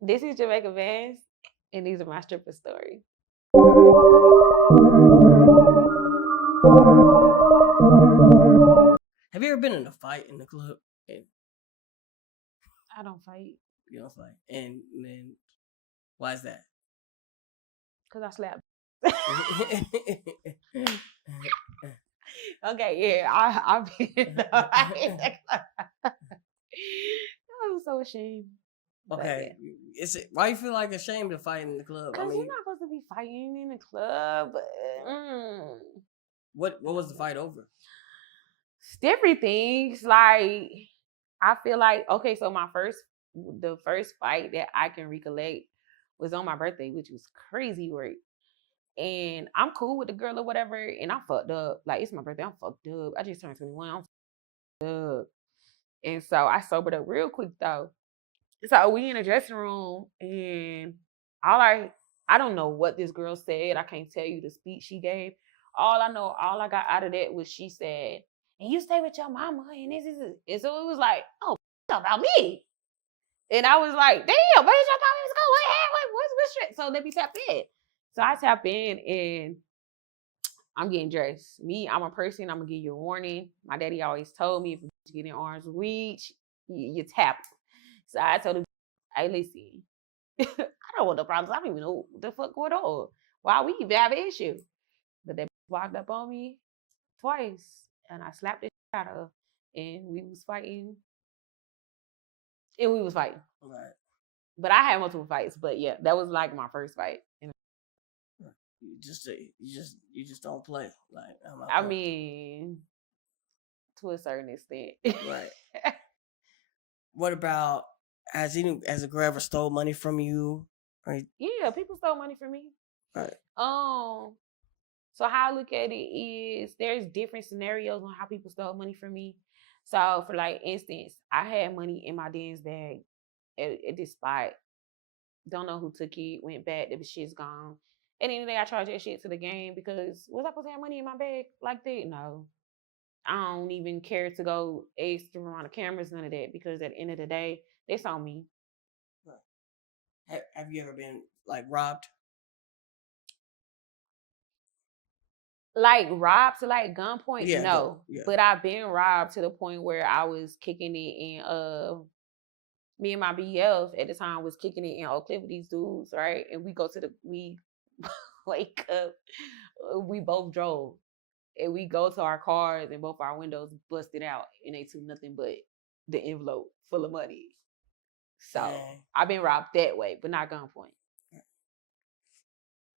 This is Jamaica Vance, and these are my stripper stories. Have you ever been in a fight in the club? And I don't fight you don't fight, and then why is that? because I slap. Okay, yeah, I've been. I'm so ashamed. Okay, is it why you feel like ashamed to fight in the club? I Because mean, you're not supposed to be fighting in the club. what was the fight over? Different things. Like, I feel like, okay, so the first fight that I can recollect was on my birthday, which was crazy work. And I'm cool with the girl or whatever, and I'm fucked up. Like, it's my birthday, I'm fucked up. I just turned 21, I'm fucked up. And so I sobered up real quick though. So we in a dressing room, and I don't know what this girl said. I can't tell you the speech she gave. All I got out of that was she said, and you stay with your mama, and this is it. And so it was like, oh, it's about me. And I was like, damn, where's your thought was going? What's shit? So let me tap in. So I tap in, and I'm getting dressed. Me, I'm a person, I'm gonna give you a warning. My daddy always told me if you get in arms reach, you tap. So I told him, hey, listen, I don't want no problems. I don't even know what the fuck going on. Why we even have an issue? But they walked up on me twice, and I slapped the shit out of her, and we was fighting. And we was fighting. Right. But I had multiple fights. But yeah, that was like my first fight. You just don't play. Like I mean, to a certain extent. Right. What about has a girl ever stole money from you? Right. Yeah, people stole money from me. Right. So how I look at it is there's different scenarios on how people stole money from me. So for like instance, I had money in my dance bag at this spot. Don't know who took it, went back, the shit's gone. And then I charged that shit to the game because was I supposed to have money in my bag like that? No. I don't even care to go extra around the cameras, none of that, because at the end of the day, they saw me. Right. Have you ever been like robbed? Like robbed to like gunpoint, Yeah, no. yeah. But I've been robbed to the point where I was kicking it in me and my BF at the time was kicking it in Oak Cliff with these dudes, right? And we wake up, we both drove. And we go to our cars and both our windows busted out and they took nothing but the envelope full of money. So I've been robbed that way, but not gunpoint.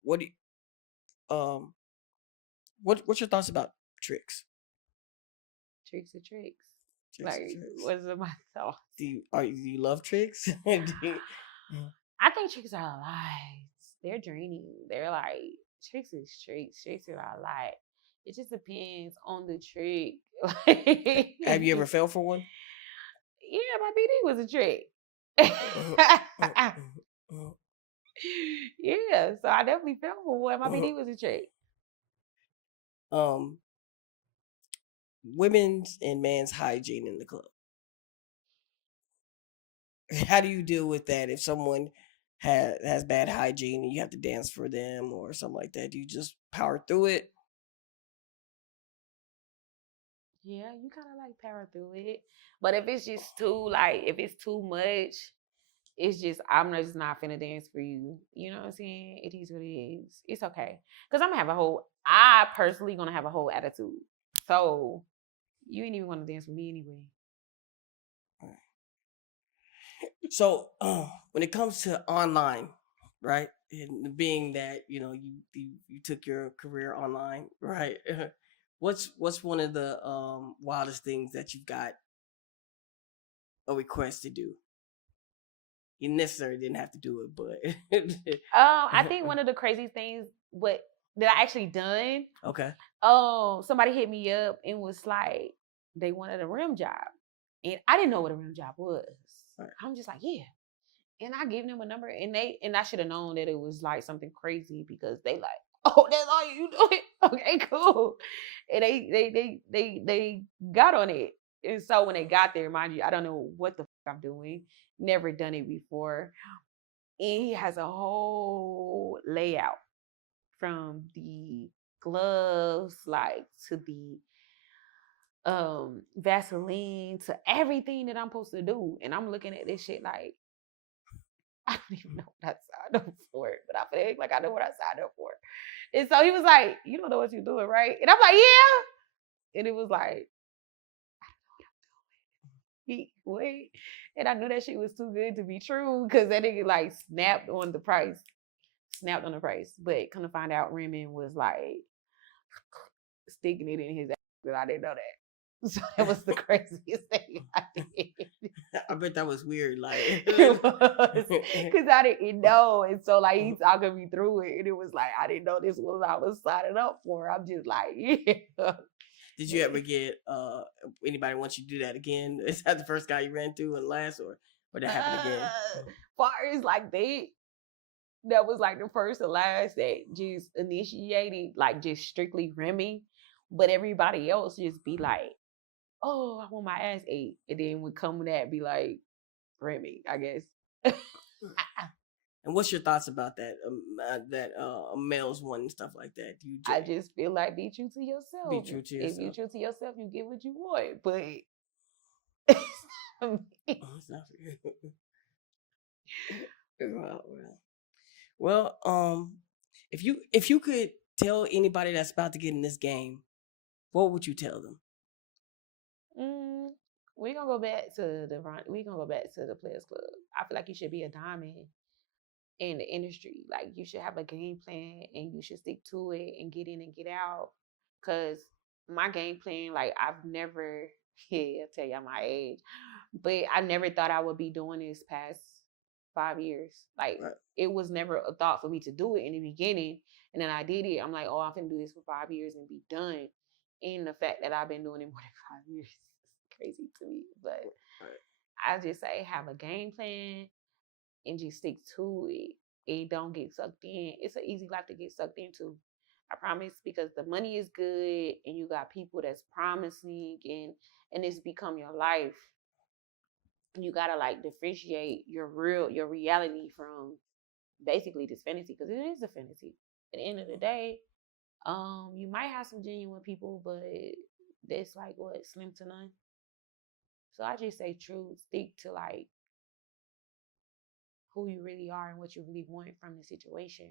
What do you, what's your thoughts about tricks? Tricks are tricks. What's my thoughts? Do you love tricks? I think tricks are a lot. They're draining. They're like tricks is tricks. Tricks are a lot. It just depends on the trick. Have you ever fell for one? Yeah, my BD was a trick. Yeah, so I definitely fell for one. My BD was a trick. Women's and men's hygiene in the club. How do you deal with that if someone has bad hygiene and you have to dance for them or something like that? Do you just power through it? Yeah, you kind of like power through it. But if it's just if it's too much, it's just, I'm just not finna dance for you. You know what I'm saying? It is what it is. It's okay. Because I personally gonna have a whole attitude. So you ain't even gonna dance with me anyway. So when it comes to online, right? And being that, you took your career online, right? What's one of the wildest things that you've got a request to do? You necessarily didn't have to do it, but I think one of the craziest things that I actually done. Okay. Somebody hit me up and was like, they wanted a rim job. And I didn't know what a rim job was. Right. I'm just like, yeah. And I gave them a number, and I should have known that it was like something crazy because they like, oh, that's all you do it. Okay, cool. And they got on it. And so when they got there, mind you, I don't know what the fuck I'm doing. Never done it before. And he has a whole layout from the gloves, like to the Vaseline to everything that I'm supposed to do. And I'm looking at this shit like I don't even know what I signed up for, but I feel like I know what I signed up for. And so he was like, "You don't know what you're doing, right?" And I'm like, "Yeah." And it was like, wait. And I knew that shit was too good to be true because that nigga like snapped on the price. Snapped on the price. But come to find out, Raymond was like sticking it in his ass, but I didn't know that. So that was the craziest thing I did. I bet that was weird. Like, It was because I didn't know, and so like he's talking me through it, and it was like I didn't know this was what I was signing up for. I'm just like, yeah. did you ever get anybody want you to do that again? Is that the first guy you ran through and last, or that happened again? Far as like that was like the first and last that just initiated like just strictly Remy, but everybody else just be like, "Oh, I want my ass ate," and then would come with that be like Remy, I guess. And what's your thoughts about that? That males want and stuff like that. Do you I just feel like be true to yourself. be true to If you're yourself? true to yourself, you get what you want. But It's not for you. Well, if you could tell anybody that's about to get in this game, what would you tell them? we're gonna go back to the Players Club. I feel like you should be a diamond in the industry. Like you should have a game plan and you should stick to it and get in and get out. Cause my game plan, like I've never, yeah, I'll tell you my age, but I never thought I would be doing this past 5 years. Like Right. it was never a thought for me to do it in the beginning. And then I did it. I'm like, oh, I'm gonna do this for 5 years and be done. And the fact that I've been doing it more than 5 years is crazy to me. But Right. I just say have a game plan and just stick to it and don't get sucked in. It's an easy life to get sucked into. I promise, because the money is good and you got people that's promising and it's become your life. You gotta like differentiate your reality from basically this fantasy because it is a fantasy. At the end of the day, you might have some genuine people, but that's like what slim to none. So I just say true, stick to like who you really are and what you really want from the situation.